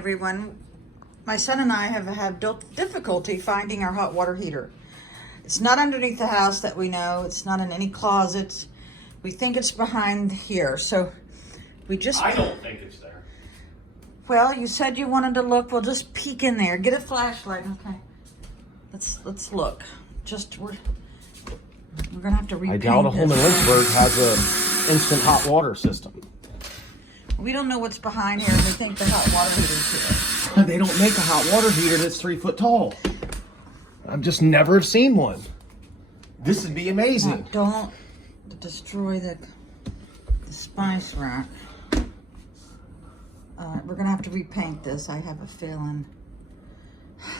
Everyone, my son and I have had difficulty finding our hot water heater. It's not underneath the house that we know. It's not in any closets. We think it's behind here. So we just... I don't think it's there. Well, you said you wanted to look. We'll just peek in there. Get a flashlight. Okay. Let's look. We're gonna have to repaint I doubt a home in this. Lynchburg has a instant hot water system. We don't know what's behind here, and we think the hot water heater's here. They don't make a hot water heater that's 3 foot tall. I've just never seen one. This would be amazing. Now, don't destroy the spice rack. We're gonna have to repaint this. I have a feeling.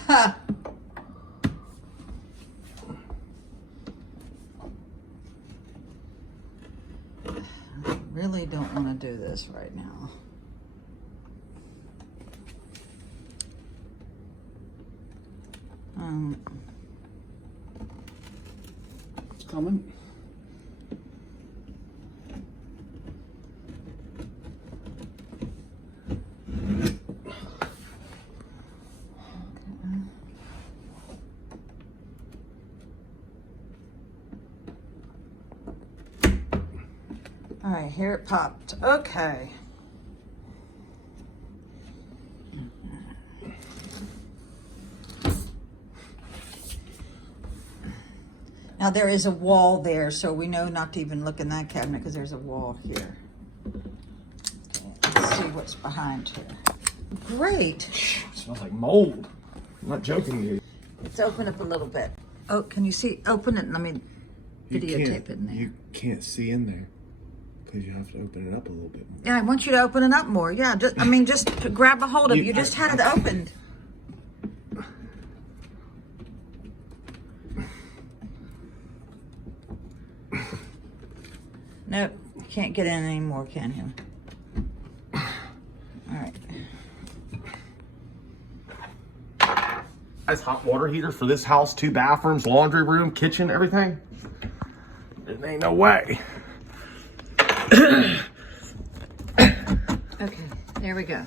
Ha! I really don't want to do this right now. It's coming. All right, here it popped. Okay. Now there is a wall there, so we know not to even look in that cabinet because there's a wall here. Okay, let's see what's behind here. Great. It smells like mold. I'm not joking with you. Let's open up a little bit. Oh, can you see? Open it and let me videotape it in there. You can't see in there because you have to open it up a little bit more. Yeah, I want you to open it up more. Yeah, just grab a hold of it. You just had it opened. Nope, you can't get in anymore, can you? All right. Nice hot water heater for this house, 2 bathrooms, laundry room, kitchen, everything. There ain't no way. Okay, there we go.